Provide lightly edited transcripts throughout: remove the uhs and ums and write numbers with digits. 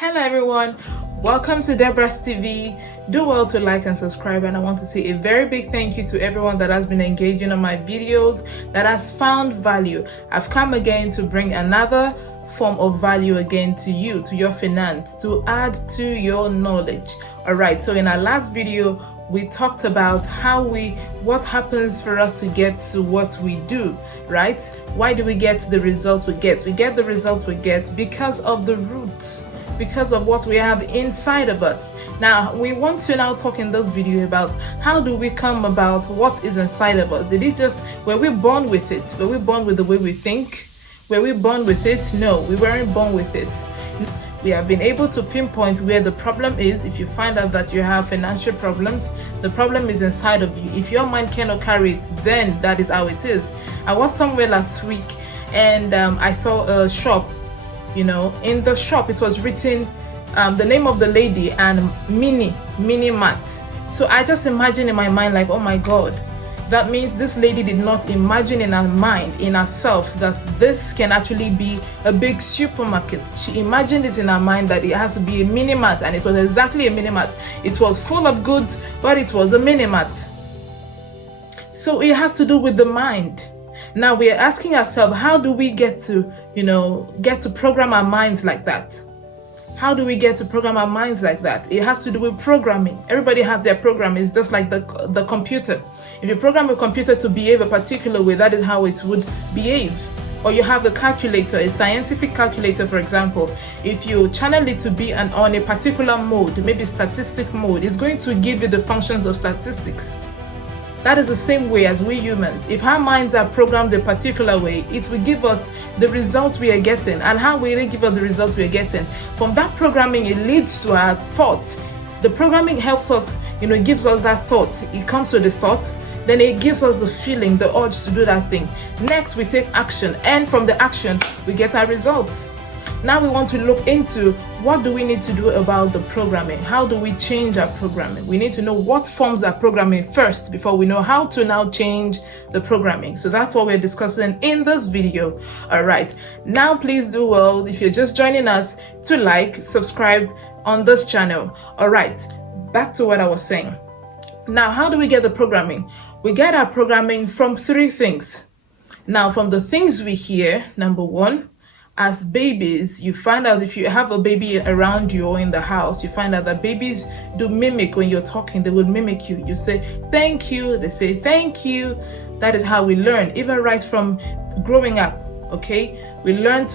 Hello everyone, welcome to Deborah's TV. Do well to like and subscribe, and I want to say a very big thank you to everyone that has been engaging on my videos, that has found value. I've come again to bring another form of value again to you, to your finance, to add to your knowledge. Alright, so in our last video we talked about what happens for us to get to what we do, right? Why do we get the results we get? We get the results we get because of the roots, because of what we have inside of us. Now we want to now talk in this video about how do we come about what is inside of us. Were we born with it? Were we born with the way we think? Were we born with it? No, we weren't born with it. We have been able to pinpoint where the problem is. If you find out that you have financial problems, the problem is inside of you. If your mind cannot carry it, then that is how it is. I was somewhere last week and I saw a shop. In the shop it was written the name of the lady and mini mart. So I just imagine in my mind, like, oh my god, that means this lady did not imagine in her mind, in herself, that this can actually be a big supermarket. She imagined it in her mind that it has to be a mini mart, and it was exactly a mini mart. It was full of goods, but it was a mini mart. So it has to do with the mind. Now we are asking ourselves, how do we get to program our minds like that? How do we get to program our minds like that? It has to do with programming. Everybody has their program. It's just like the computer. If you program a computer to behave a particular way, that is how it would behave. Or you have a calculator, a scientific calculator, for example. If you channel it to be on a particular mode, maybe statistic mode, it's going to give you the functions of statistics. That is the same way as we humans. If our minds are programmed a particular way, it will give us the results we are getting. And how will it give us the results we are getting? From that programming, it leads to our thought. The programming helps us, gives us that thought. It comes to the thought, then it gives us the feeling, the urge to do that thing. Next, we take action, and from the action, we get our results. Now we want to look into what do we need to do about the programming. How do we change our programming? We need to know what forms our programming first before we know how to now change the programming. So that's what we're discussing in this video. All right, now please do well, if you're just joining us, to like, subscribe on this channel. All right, back to what I was saying. Now, how do we get the programming? We get our programming from three things. Now, from the things we hear, number one, as babies, you find out, if you have a baby around you or in the house, you find out that babies do mimic. When you're talking, they will mimic you. You say thank you, they say thank you. That is how we learn, even right from growing up. Okay, we learn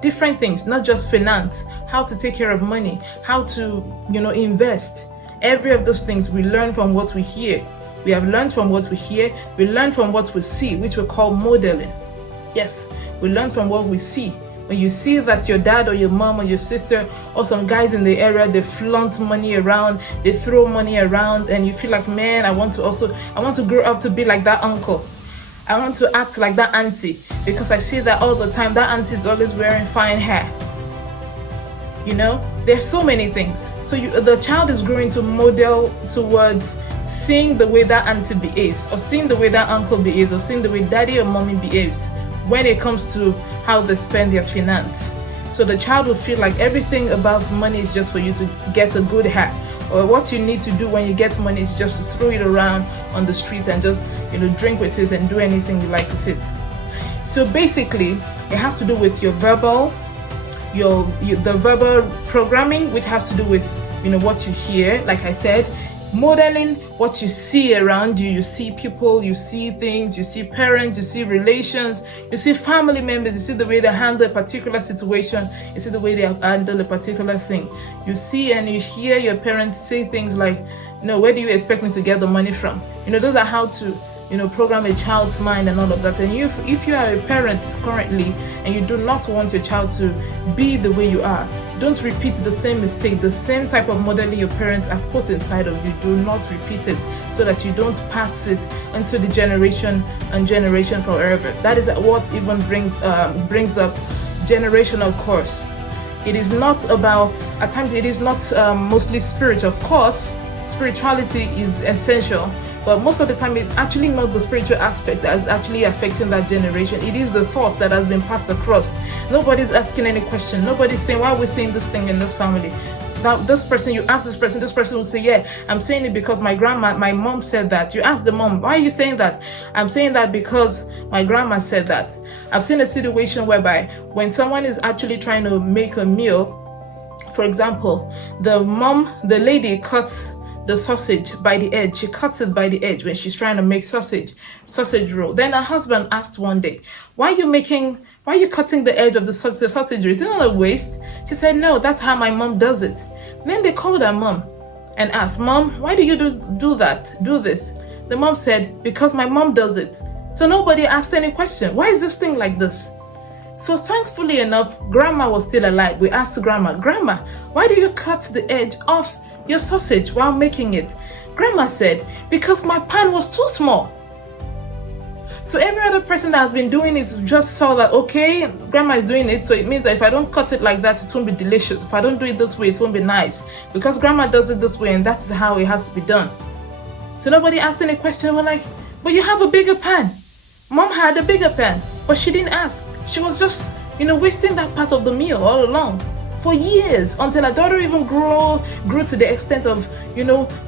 different things, not just finance, how to take care of money, how to invest. Every of those things we learn from what we hear. We have learned from what we hear. We learn from what we see, which we call modeling. Yes, we learn from what we see. When you see that your dad or your mom or your sister or some guys in the area, they flaunt money around, they throw money around, and you feel like, man, I want to grow up to be like that uncle. I want to act like that auntie, because I see that all the time. That auntie is always wearing fine hair. There's so many things. So the child is growing to model towards seeing the way that auntie behaves, or seeing the way that uncle behaves, or seeing the way daddy or mommy behaves when it comes to how they spend their finance. So the child will feel like everything about money is just for you to get a good hat, or what you need to do when you get money is just to throw it around on the street and just drink with it and do anything you like with it. So basically, it has to do with your verbal, the verbal programming, which has to do with what you hear. Like I said, modeling what you see around you. You see people, you see things, you see parents, you see relations, you see family members, you see the way they handle a particular situation, you see the way they handle a particular thing. You see and you hear your parents say things like, where do you expect me to get the money from? Those are how to program a child's mind and all of that. And if you are a parent currently and you do not want your child to be the way you are, don't repeat the same mistake, the same type of modeling your parents have put inside of you. Do not repeat it, so that you don't pass it into the generation and generation forever. That is what even brings up generational curse. It is not about, at times it is not mostly spiritual. Of course, spirituality is essential, But most of the time, it's actually not the spiritual aspect that is actually affecting that generation. It is the thoughts that has been passed across. Nobody's asking any question. Nobody's saying, why are we saying this thing in this family? Now, this person, you ask this person will say, yeah, I'm saying it because my mom said that. You ask the mom, why are you saying that? I'm saying that because my grandma said that. I've seen a situation whereby when someone is actually trying to make a meal, for example, the lady cuts the sausage by the edge. She cuts it by the edge when she's trying to make sausage roll. Then her husband asked one day, why are you cutting the edge of the sausage roll? Is it not a waste? She said, no, that's how my mom does it. Then they called her mom and asked, Mom, why do you do this? The mom said, because my mom does it. So nobody asked any question. Why is this thing like this? So thankfully enough, Grandma was still alive. We asked Grandma, why do you cut the edge off your sausage while making it? Grandma said, because my pan was too small. So every other person that has been doing it just saw that, okay, Grandma is doing it, so it means that if I don't cut it like that, it won't be delicious. If I don't do it this way, it won't be nice. Because Grandma does it this way, and that's how it has to be done. So nobody asked any question. We're like, but you have a bigger pan. Mom had a bigger pan, but she didn't ask. She was just, wasting that part of the meal all along for years, until her daughter even grew to the extent of,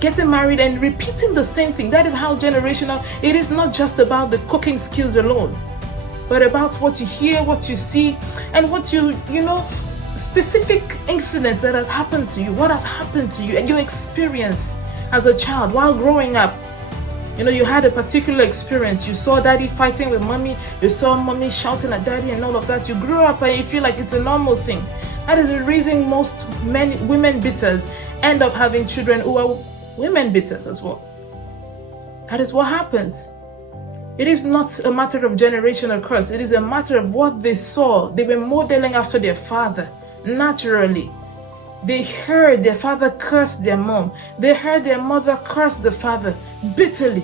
getting married and repeating the same thing. That is how generational. It is not just about the cooking skills alone, but about what you hear, what you see, and what specific incidents that has happened to you, what has happened to you, and your experience as a child while growing up. You had a particular experience. You saw daddy fighting with mommy. You saw mommy shouting at daddy and all of that. You grew up and you feel like it's a normal thing. That is the reason most women beaters end up having children who are women beaters as well. That is what happens. It is not a matter of generational curse. It is a matter of what they saw. They were modeling after their father, naturally. They heard their father curse their mom. They heard their mother curse the father bitterly.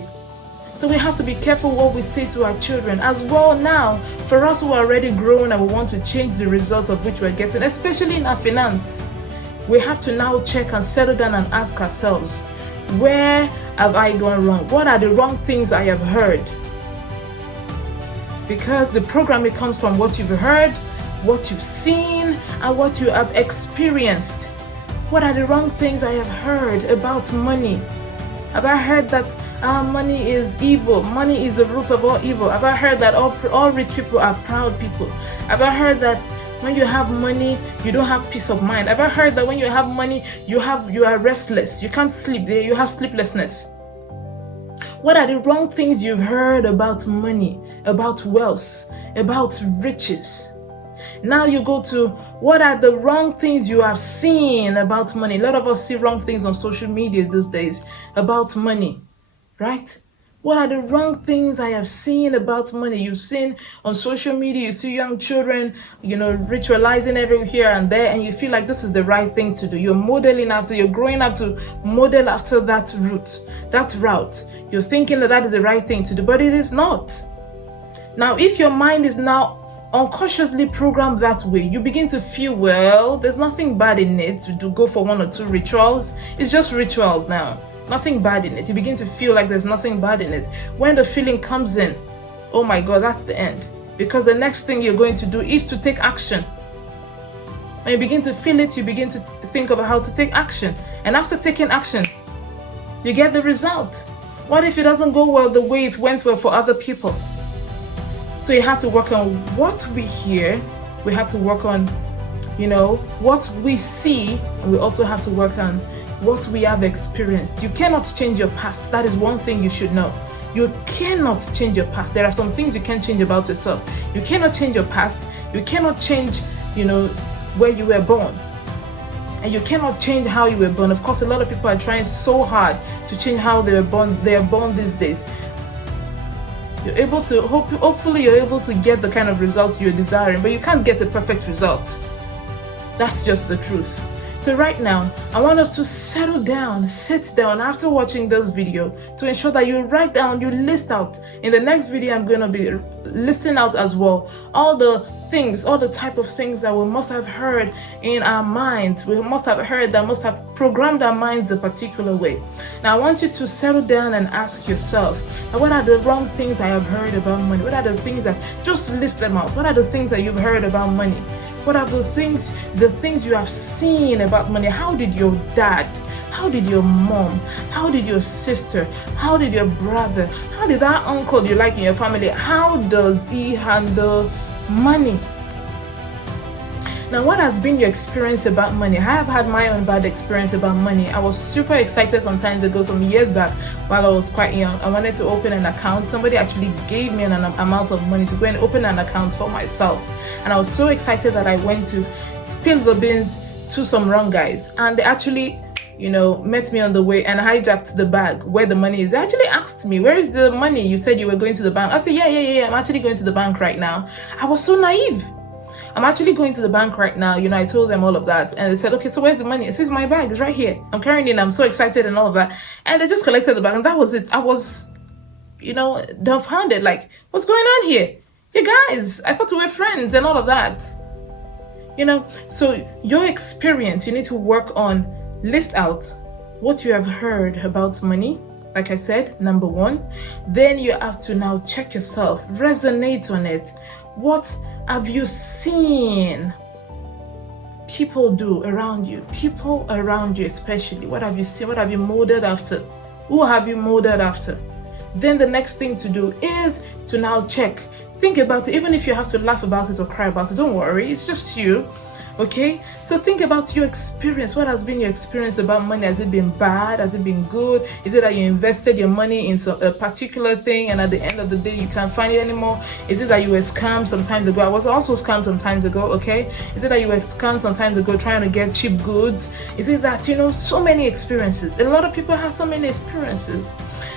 So we have to be careful what we say to our children as well. Now, for us who are already grown and we want to change the results of which we're getting, especially in our finance, we have to now check and settle down and ask ourselves, where have I gone wrong? What are the wrong things I have heard? Because the programming comes from what you've heard, what you've seen, and what you have experienced. What are the wrong things I have heard about money? Have I heard that money is evil? Money is the root of all evil. Have I heard that all rich people are proud people? Have I heard that when you have money, you don't have peace of mind? Have I heard that when you have money, you are restless, you can't sleep, you have sleeplessness? What are the wrong things you've heard about money, about wealth, about riches? Now you go to, what are the wrong things you have seen about money? A lot of us see wrong things on social media these days about money, right? What are the wrong things I have seen about money? You've seen on social media, you see young children, ritualizing every here and there, and you feel like this is the right thing to do. You're growing up to model after that route. You're thinking that is the right thing to do, but it is not. Now, if your mind is now unconsciously programmed that way, you begin to feel, well, there's nothing bad in it to go for 1 or 2 rituals. It's just rituals now. Nothing bad in it. You begin to feel like there's nothing bad in it. When the feeling comes in, oh my God, that's the end. Because the next thing you're going to do is to take action. When you begin to feel it, you begin to think about how to take action. And after taking action, you get the result. What if it doesn't go well the way it went well for other people? So you have to work on what we hear. We have to work on, what we see. And we also have to work on what we have experienced. You cannot change your past. That is one thing you should know. You cannot change your past. There are some things you can't change about yourself. You cannot change your past. You cannot change, where you were born. And you cannot change how you were born. Of course, a lot of people are trying so hard to change how they were born. They are born these days. You're able to, hopefully you're able to get the kind of results you're desiring, but you can't get a perfect result. That's just the truth. So right now, I want us to settle down, sit down after watching this video to ensure that you write down, you list out. In the next video, I'm going to be listing out as well all the things, all the type of things that we must have heard in our minds. We must have heard that must have programmed our minds a particular way. Now, I want you to settle down and ask yourself, what are the wrong things I have heard about money? What are the things that, just list them out. What are the things that you've heard about money? What are the things you have seen about money? How did your dad, how did your mom, how did your sister, how did your brother, how did that uncle you like in your family, how does he handle money? Now, what has been your experience about money? I have had my own bad experience about money. I was super excited some years back, while I was quite young. I wanted to open an account. Somebody actually gave me an amount of money to go and open an account for myself. And I was so excited that I went to spill the beans to some wrong guys. And they actually, met me on the way and hijacked the bag where the money is. They actually asked me, where is the money? You said you were going to the bank. I said, yeah, I'm actually going to the bank right now. I was so naive. I'm actually going to the bank right now. I told them all of that. And they said, okay, so where's the money? It says my bag is right here. I'm carrying it and I'm so excited and all of that. And they just collected the bag and that was it. I was, dumbfounded. Like, what's going on here? You guys, I thought we were friends and all of that. So your experience, you need to work on, list out what you have heard about money. Like I said, number one. Then you have to now check yourself, resonate on it. What have you seen people do around you? People around you especially. What have you seen? What have you molded after? Who have you molded after? Then the next thing to do is to now check. Think about it. Even if you have to laugh about it or cry about it, don't worry. It's just you. Okay, so think about your experience. What has been your experience about money? Has it been bad? Has it been good? Is it that you invested your money into a particular thing and at the end of the day you can't find it anymore? Is it that you were scammed some time ago? I was also scammed some time ago, okay? Is it that you were scammed some time ago trying to get cheap goods? Is it that, so many experiences? A lot of people have so many experiences.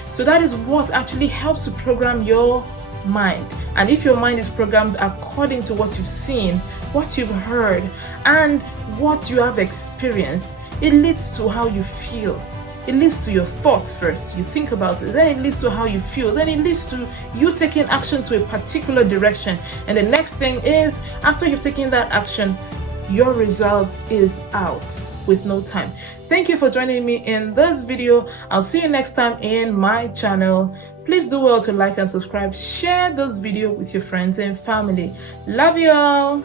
So that is what actually helps to program your mind. And if your mind is programmed according to what you've seen, what you've heard, and what you have experienced, it leads to how you feel. It leads to your thoughts first. You think about it, then it leads to how you feel, then it leads to you taking action to a particular direction. And the next thing is, after you've taken that action, your result is out with no time. Thank you for joining me in this video. I'll see you next time in my channel. Please do well to like and subscribe. Share this video with your friends and family. Love you all.